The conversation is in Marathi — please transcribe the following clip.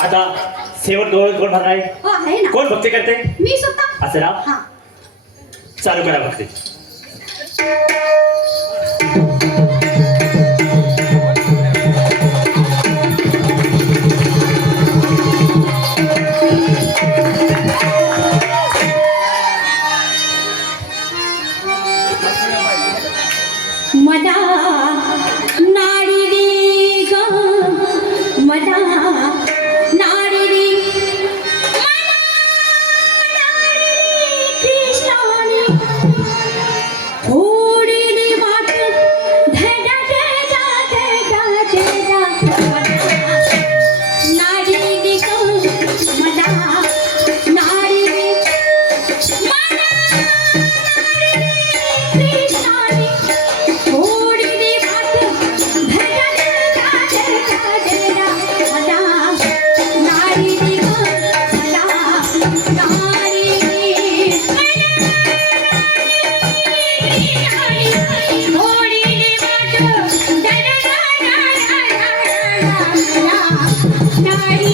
आता सेवन गोळ कोण भरणार आहे? हो, कोण भक्ती करते? मी स्वतः. असे ना हा. चालू करा भक्ती. なな